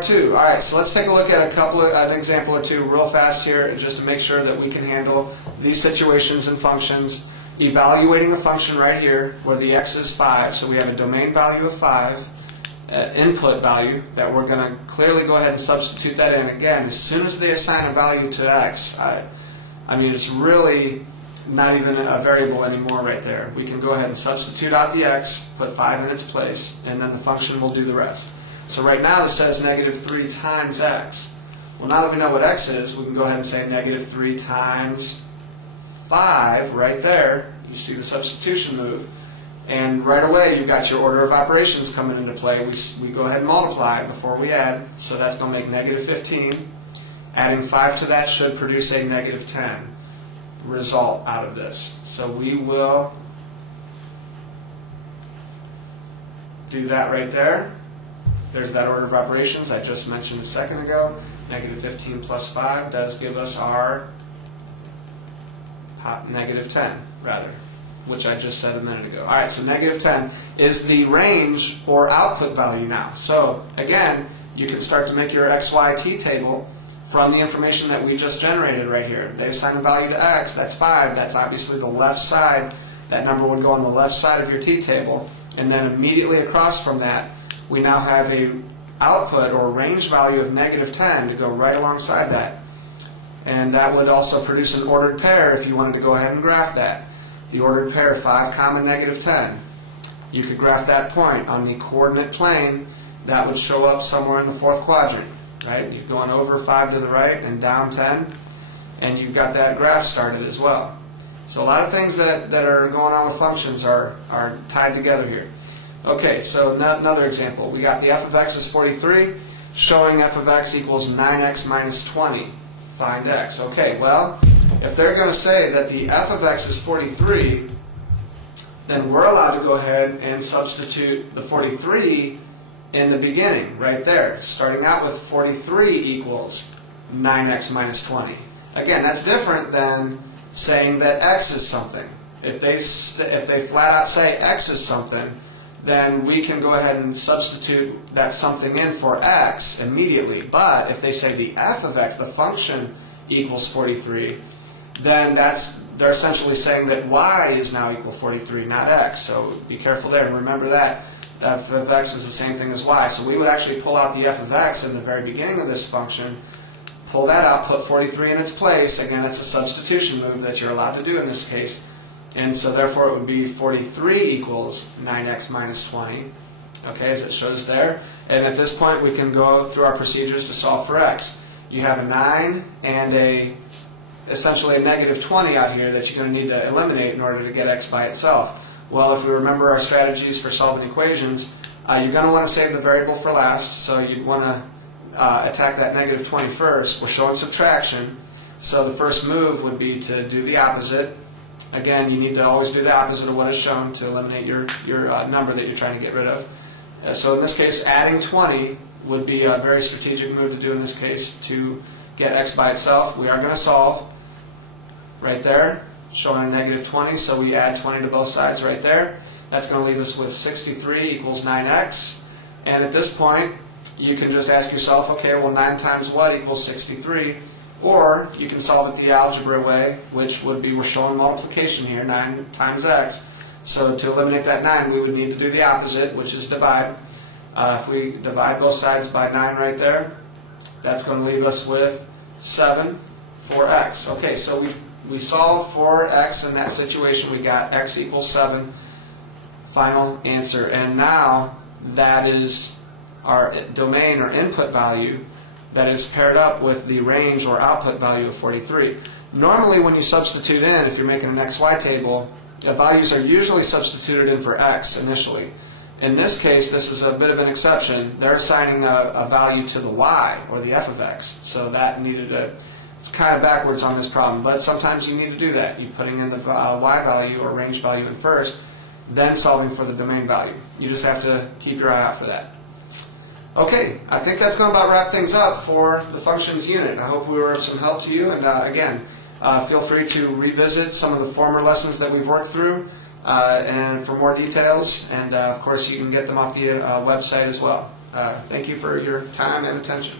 Two. All right, so let's take a look at an example or two real fast here, just to make sure that we can handle these situations and functions. Evaluating a function right here where the x is 5, so we have a domain value of 5, input value that we're going to clearly go ahead and substitute that in. Again, as soon as they assign a value to x, I mean, it's really not even a variable anymore right there. We can go ahead and substitute out the x, put 5 in its place, and then the function will do the rest. So right now this says -3 times x. Well, now that we know what x is, we can go ahead and say -3 times 5 right there. You see the substitution move. And right away you've got your order of operations coming into play. We go ahead and multiply before we add. So that's going to make -15. Adding 5 to that should produce a -10 result out of this. So we will do that right there. There's that order of operations I just mentioned a second ago. -15 plus 5 does give us our -10, rather, which I just said a minute ago. All right, so -10 is the range or output value now. So again, you can start to make your XYT table from the information that we just generated right here. They assign a value to x, that's 5. That's obviously the left side. That number would go on the left side of your T table. And then immediately across from that, we now have a output or range value of -10 to go right alongside that. And that would also produce an ordered pair if you wanted to go ahead and graph that. The ordered pair, 5, -10. You could graph that point on the coordinate plane. That would show up somewhere in the 4th quadrant. Right? You're going over 5 to the right and down 10, and you've got that graph started as well. So a lot of things that are going on with functions are tied together here. Okay, so another example. We got the f of x is 43, showing f of x equals 9x minus 20. Find x. Okay, well, if they're going to say that the f of x is 43, then we're allowed to go ahead and substitute the 43 in the beginning, right there. Starting out with 43 equals 9x minus 20. Again, that's different than saying that x is something. If they flat out say x is something, then we can go ahead and substitute that something in for x immediately. But if they say the f of x, the function, equals 43, then they're essentially saying that y is now equal 43, not x. So be careful there, and remember that f of x is the same thing as y. So we would actually pull out the f of x in the very beginning of this function, pull that out, put 43 in its place. Again, that's a substitution move that you're allowed to do in this case. And so therefore it would be 43 equals 9x minus 20, okay, as it shows there. And at this point we can go through our procedures to solve for x. You have a 9 and essentially a -20 out here that you're going to need to eliminate in order to get x by itself. Well, if we remember our strategies for solving equations, you're going to want to save the variable for last, so you'd want to attack that -20 first. We're showing subtraction, so the first move would be to do the opposite. Again, you need to always do the opposite of what is shown to eliminate your number that you're trying to get rid of. So in this case, adding 20 would be a very strategic move to do in this case to get x by itself. We are going to solve right there, showing a -20, so we add 20 to both sides right there. That's going to leave us with 63 equals 9x. And at this point, you can just ask yourself, okay, well, 9 times what equals 63? Or you can solve it the algebra way, which would be, we're showing multiplication here, 9 times x. So to eliminate that 9, we would need to do the opposite, which is divide. If we divide both sides by 9 right there, that's going to leave us with 7 for x. Okay, so we solved for x in that situation. We got x equals 7, final answer. And now that is our domain or input value that is paired up with the range or output value of 43. Normally when you substitute in, if you're making an XY table, the values are usually substituted in for x initially. In this case, this is a bit of an exception. They're assigning a value to the y, or the f of x. So that needed to, it's kind of backwards on this problem, but sometimes you need to do that. You're putting in the y value or range value in first, then solving for the domain value. You just have to keep your eye out for that. Okay, I think that's going to about wrap things up for the functions unit. I hope we were of some help to you, and again, feel free to revisit some of the former lessons that we've worked through and for more details, and of course you can get them off the website as well. Thank you for your time and attention.